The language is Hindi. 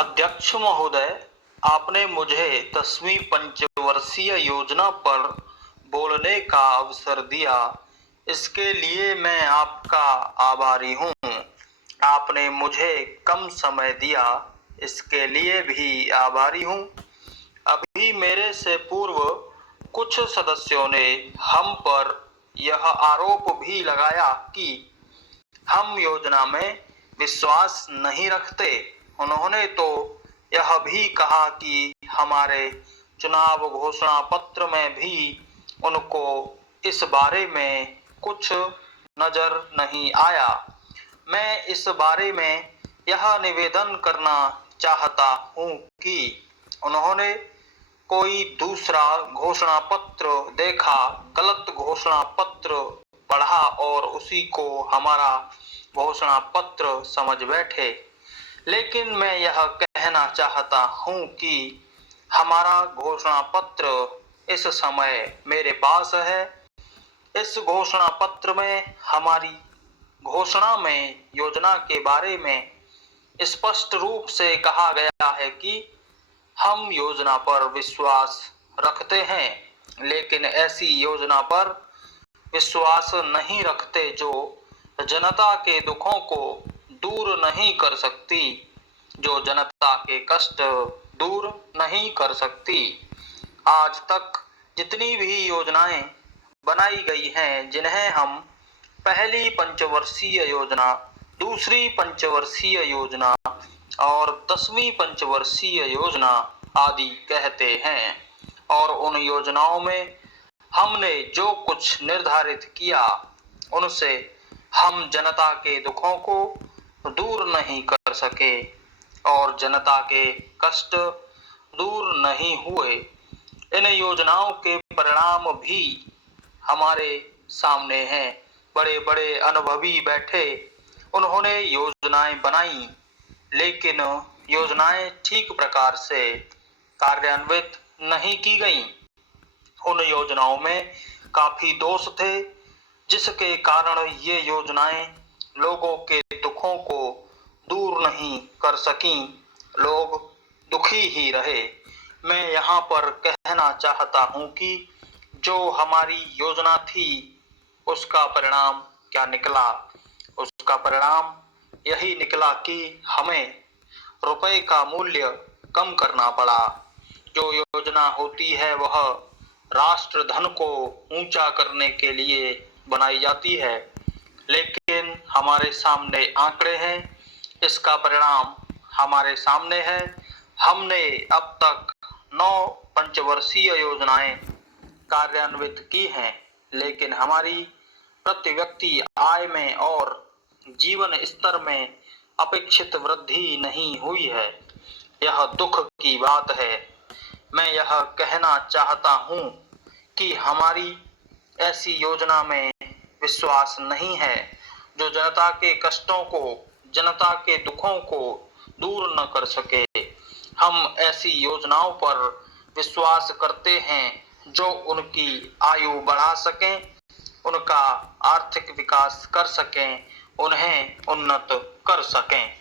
अध्यक्ष महोदय, आपने मुझे 10वीं पंचवर्षीय योजना पर बोलने का अवसर दिया, इसके लिए मैं आपका आभारी हूँ। आपने मुझे कम समय दिया, इसके लिए भी आभारी हूँ। अभी मेरे से पूर्व कुछ सदस्यों ने हम पर यह आरोप भी लगाया कि हम योजना में विश्वास नहीं रखते। उन्होंने तो यह भी कहा कि हमारे चुनाव घोषणा पत्र में भी उनको इस बारे में कुछ नजर नहीं आया। मैं इस बारे में यह निवेदन करना चाहता हूँ कि उन्होंने कोई दूसरा घोषणा पत्र देखा, गलत घोषणा पत्र पढ़ा और उसी को हमारा घोषणा पत्र समझ बैठे। लेकिन मैं यह कहना चाहता हूँ कि हमारा घोषणा पत्र इस समय मेरे पास है। इस घोषणा पत्र में हमारी घोषणा में योजना के बारे में स्पष्ट रूप से कहा गया है कि हम योजना पर विश्वास रखते हैं, लेकिन ऐसी योजना पर विश्वास नहीं रखते जो जनता के दुखों को दूर नहीं कर सकती, जो जनता के कष्ट दूर नहीं कर सकती। आज तक जितनी भी योजनाएं बनाई गई हैं, जिन्हें हम पहली पंचवर्षीय योजना, दूसरी पंचवर्षीय योजना और 10वीं पंचवर्षीय योजना आदि कहते हैं, और उन योजनाओं में हमने जो कुछ निर्धारित किया, उनसे हम जनता के दुखों को दूर नहीं कर सके और जनता के कष्ट दूर नहीं हुए। इन योजनाओं के परिणाम भी हमारे सामने हैं। बड़े बड़े अनुभवी बैठे, उन्होंने योजनाएं बनाई, लेकिन योजनाएं ठीक प्रकार से कार्यान्वित नहीं की गईं। उन योजनाओं में काफी दोष थे, जिसके कारण ये योजनाएं लोगों के दुखों को दूर नहीं कर सकीं। लोग दुखी ही रहे। मैं यहाँ पर कहना चाहता हूँ कि जो हमारी योजना थी, उसका परिणाम क्या निकला? उसका परिणाम यही निकला कि हमें रुपए का मूल्य कम करना पड़ा। जो योजना होती है वह राष्ट्र धन को ऊंचा करने के लिए बनाई जाती है, लेकिन हमारे सामने आंकड़े हैं, इसका परिणाम हमारे सामने है। हमने अब तक 9 पंचवर्षीय योजनाएं कार्यान्वित की हैं, लेकिन हमारी प्रति व्यक्ति आय में और जीवन स्तर में अपेक्षित वृद्धि नहीं हुई है। यह दुख की बात है। मैं यह कहना चाहता हूँ कि हमारी ऐसी योजना में विश्वास नहीं है जो जनता के कष्टों को, जनता के दुखों को दूर न कर सके। हम ऐसी योजनाओं पर विश्वास करते हैं जो उनकी आयु बढ़ा सकें, उनका आर्थिक विकास कर सकें, उन्हें उन्नत कर सकें।